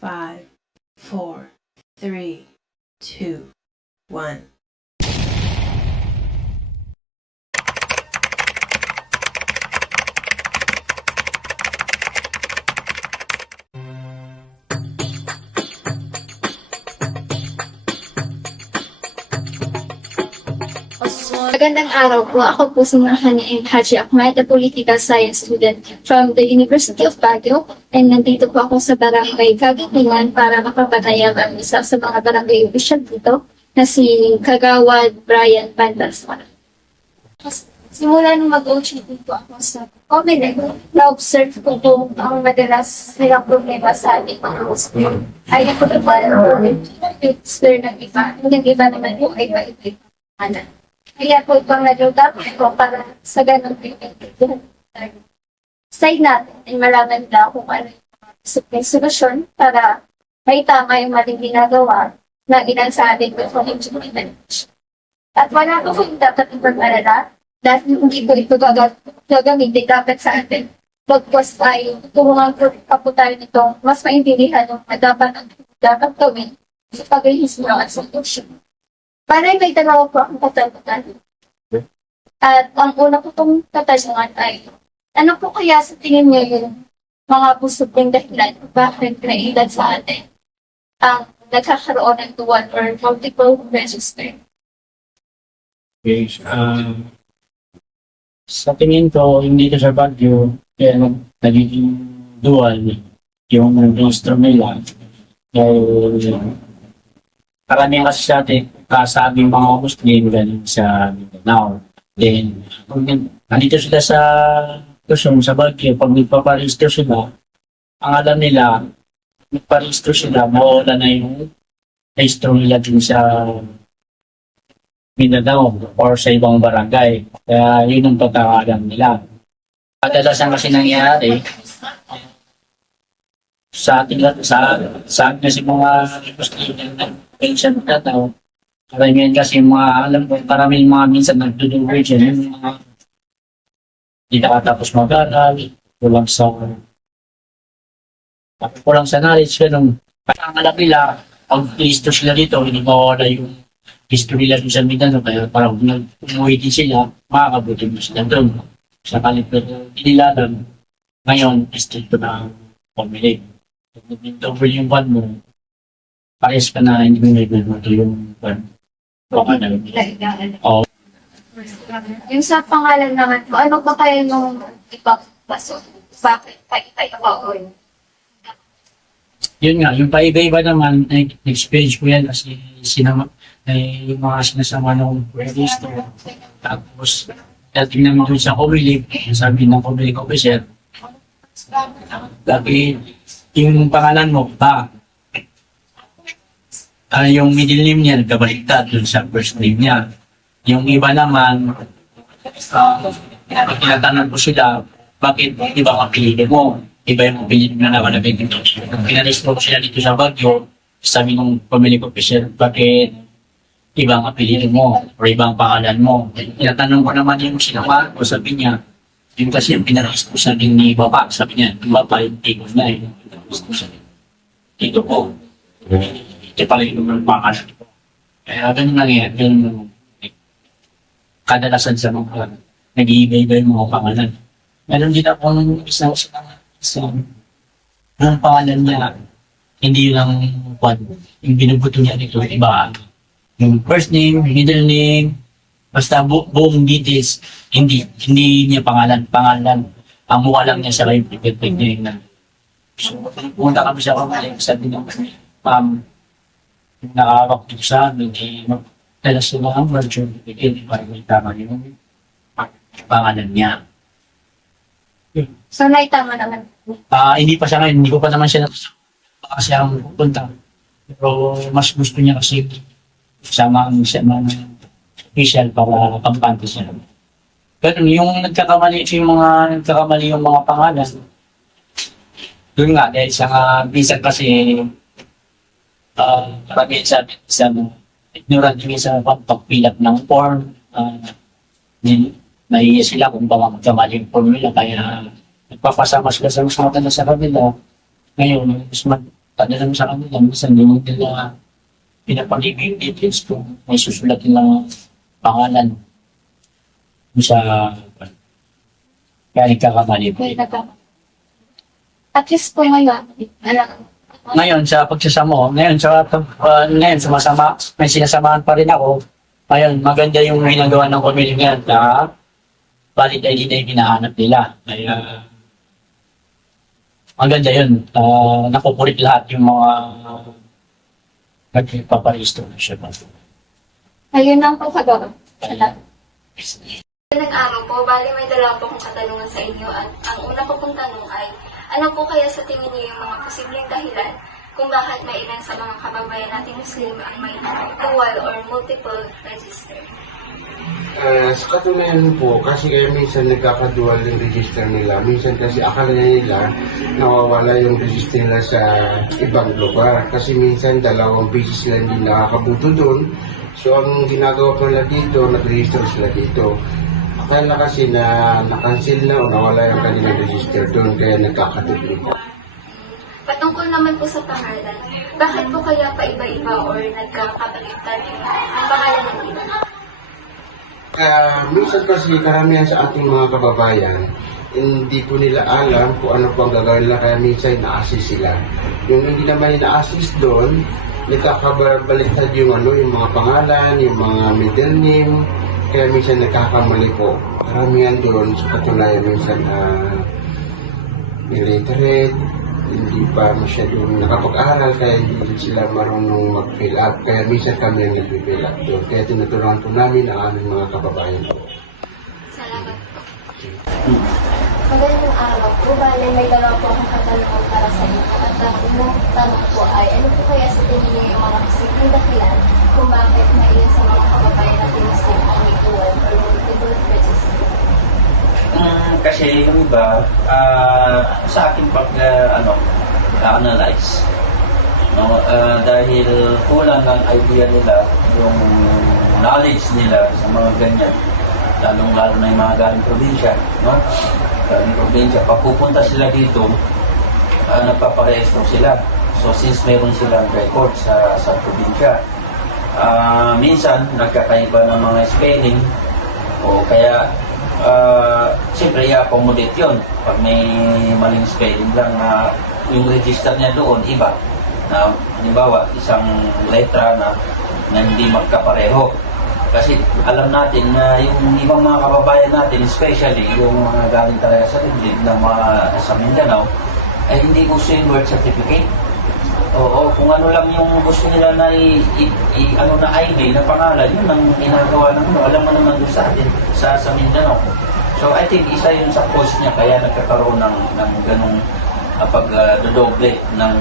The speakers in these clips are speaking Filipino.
5, 4, 3, 2, 1. Magandang araw po. Ako po si Mahani M. Haji Ahmad, a political science student from the University of Baguio. And nandito po ako sa Barangay Kagitinan para makapatayag ang isa sa mga barangay official dito na si Kagawad Brian Pandasma. Simula nung mag-OJT po ako sa Comelec, na-observe ko po ang madalas nilang problema sa ating mga Muslim. Ay ako naman ang explain ng iba. Yung iba naman yung ay maitig. Kaya po itong nag-utap ko para sa ganong side natin ay malaman na kung ano yung solusyon para may tama yung maling ginagawa na ilan sa ating performance management. At wala po kung dapat ipag-alala dahil hindi po ito gagamitin dapat sa atin. Pagpos ay kumuha po tayo nitong mas maintindihan yung dapat gawin sa pag-rehis ng solusyon. Para may dalawa po ang katanungan. At ang una po itong katanungan ay, ano po kaya sa tingin niyo yung mga posibleng dahilan bakit may edad sa atin ang nagkakaroon ng dual or multiple register? Okay. Sa tingin ko, hindi ito sa Baguio, kaya nagiging dual yung registro nila. Dahil karamihan kasi sa atin, sa aming mga Muslim, galing sa Mindanao. Then, kung nandito sila sa Luzon, sa Baguio, pag nagpaparehistro sila, ang alam nila, nagparehistro sila, mawala na yung rehistro nila din sa Mindanao or sa ibang barangay. Kaya yun ang pagkakalam nila. Kadalasan kasi nangyayari, sa ating sa kasi mga Muslim na pension na tao, karamihan kasi mga, alam ko, maraming mga minsan nagdudulong dyan, yung mga hindi nakatapos mag-aral, kulang sa knowledge, ganun. Kaya ang alam nila, pag listo sila dito, hindi mawala yung history nila dun sa Mindanao, kaya parang umuwi din sila, makakabuti mo sila doon. Sa kalipad ng inilalan, ngayon, distrito na Comelec. Pag nag-double yung van mo, pares ka na, hindi mo nagmamato yung van. Oo. Yung sa pangalan naman po, ano ba kaya yung ibang paso? Bakit kayo ba yun? Yun nga, yung paiba-iba naman, experience ko yan kasi yung mga sinasama ng registro. Tapos, tingnan mo doon sa Comelec, sabi ng Comelec officer, lagi yung pangalan mo, ba? Yung middle name niya, nagkabaliktad dun sa first name niya. Yung iba naman, tinatanong ko sila, bakit iba ang pinili mo? Iba yung pinili na nakalabig dito. Pinarestro ko sila dito sa Baguio, sabi ng Comelec officer, bakit iba ang pinili mo? O iba ang pangalan mo? Tinatanong ko naman yung sinama ko, sabi niya, yung kasi yung pinarestro sa ni Baba, sabi niya, yung Baba yung tingin na eh. Dito po. Ito pala yung pangalan ko. Kaya ganun lang yan. Ganun, kadalasan sa mga nag-iiba-iba yung mga pangalan. Meron din ako ng isang ang pangalan niya, hindi lang yung binubuto niya dito, iba. Yung first name, middle name, basta buong details, hindi niya pangalan. Ang mukha lang niya sa kayo, pipit niya. So, punta kami sa Comelec, sabi niya, ma'am, nakawak dito sa amin, magdala sila ang virtual certificate para may tama yung pangalan niya. So, naitama naman. Hindi pa siya ngayon, hindi ko pa naman siya kasi ang pupunta. Pero mas gusto niya kasi sama ang official para kampante siya. Pero yung nagkakamali yung mga pangalan, doon nga, dahil sa bisan kasi marami sa ignorant yung sa pagpilap ng form. Nahiya sila kung baka magkamali yung form nila, kaya nagpapasama sila sa mas maganda sa kanila. Ngayon, mas Kadalasan sa kanila, minsan hindi mo nila pinapaligay yung details ko. May susulat nilang pangalan sa kaya nagkakamali po. May nagka- At least po ngayon, Ngayon sa pagsasama ko, ngayon sumasama, may sinasamahan pa rin ako. Ngayon, maganda yung ginagawa ng community ngayon na valid ID na yung hinahanap nila. Kaya maganda yun. Nakukulit lahat yung mga nagpaparehistro na siya. ayun lang po kagawa. Salamat. Magandang araw po. Bali, may dala po akong katanungan sa inyo at ang una ko pong tanong ay, ano po kaya sa tingin niyo yung mga posibleng dahilan kung bakit may ilan sa mga kababayan nating Muslim ang may dual or multiple register? Sa katunayan po, kasi kaya minsan nagkakadual yung register nila. Minsan kasi akala nila nawawala yung register nila sa ibang lugar. Kasi minsan dalawang beses sila hindi nakakabuto doon. So ang ginagawa ko nila dito, nag-register sila dito. Akala kasi na na-cancel na o nawala yung kanilang register doon, kaya nagkakaduplicate. Patungkol naman po sa pangalan, bakit po kaya paiba-iba or nagkakabaliktad ang pangalan ng iba? Minsan kasi karamihan sa ating mga kababayan, hindi po nila alam kung ano po ang gagawin nila, kaya minsan na-assist sila. Yung hindi naman na-assist doon, nagkakabaliktad yung yung mga pangalan, yung mga middle name, kaya minsan nagkakamali po. Karamihan doon sa katunayan minsan illiterate, hindi pa masyadong nakapag-aral, kaya hindi sila marunong mag-fill up. Kaya minsan kami ang nag-fill up doon. Kaya tinutulungan po namin ang aming mga kababayan po. Salamat po. Magandang araw po. Bale, may dalawa po akong katanungan para sa inyo. At ang unang tanong po ay, ano po kaya sa tingin niyo yung mga posibleng dahilan kung bakit may ilan sa mga kababayan natin Muslim ang may dual or multiple register? Kasi yung iba, sa akin analyze, no, dahil kulang ang idea nila, yung knowledge nila sa mga ganyan, lalong-lalo na yung mga galing probinsya, no? Galing probinsya, pag pupunta sila dito, nagpaparehistro sila. So since meron silang record sa probinsya, minsan nagkakaiba ng mga spelling, o kaya siyempre i-accommodate yun pag may maling spelling lang na yung register niya doon iba, na halimbawa isang letra na hindi magkapareho. Kasi alam natin na yung ibang mga kababayan natin, especially yung mga galing talaga sa liblib na mga sa Mindanao, ay hindi gusto yung birth certificate. Oo, kung ano lang yung gusto nila na i-mail na pangalan, yun ang ginagawa ng alam mo naman doon sa atin, sa Mindanao. So I think isa yun sa cause niya, kaya nagkakaroon ng ganung pag-dodoble ng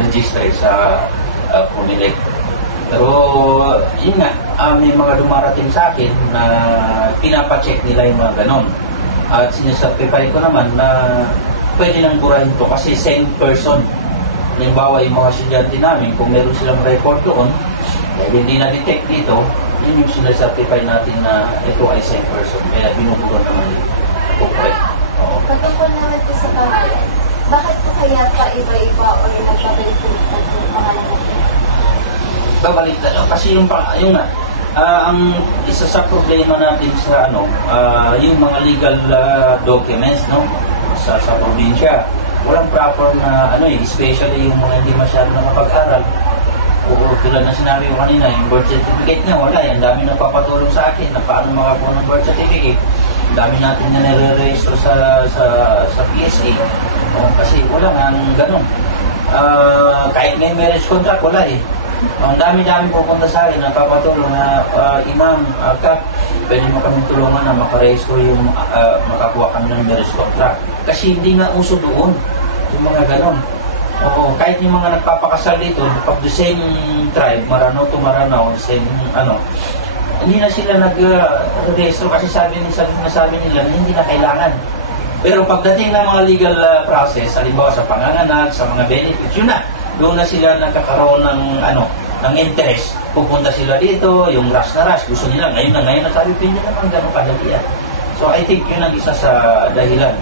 register sa Comelec. Pero yun nga, may mga dumarating sa akin na pinapacheck nila yung mga ganon. At sinasacrifice ko naman na pwede nang burahin to kasi same person. Halimbawa yung mga estudyante namin, kung meron silang record doon, dahil hindi na-detect dito, yun yung sinasacrifice natin na ito ay same person. Kaya binuburon naman yun. Correct. Oo. Patungkol naman po sa pangalan, bakit po kaya pa iba-iba or nagpapalitan po yung pangalan natin? Babalik na lang. Kasi ang isa sa problema natin sa yung mga legal documents, no, sa probinsya, walang proper na especially yung mga hindi masyado na mapag-aral. O tulad na sinabi ko kanina, yung birth certificate niya wala, ang dami nagpapatulong sa akin na paano makakuha ng birth certificate. Ang dami natin na nire-register sa PSA. Kasi wala nga ganun. Kahit may marriage contract, wala eh. Ang dami-dami pupunta sa akin, nagpapatulong na Imam, Kap, pwede mo kami tulungan na makaregister yung makakuha kami ng marriage contract. Kasi hindi nga uso doon yung mga ganon. Oo, kahit yung mga nagpapakasal dito, pag the same tribe, Maranao to Maranao, same hindi na sila nag-register kasi sabi nila na hindi na kailangan. Pero pagdating ng mga legal process, halimbawa sa panganganak, sa mga benefits, yun na. Doon na sila nagkakaroon ng interest. Pupunta sila dito, yung rush na rush, gusto nila ngayon na sabi, hindi naman gano'ng kadalian. So I think yun ang isa sa dahilan.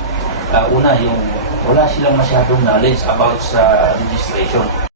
Una, yung wala silang masyadong knowledge about sa registration.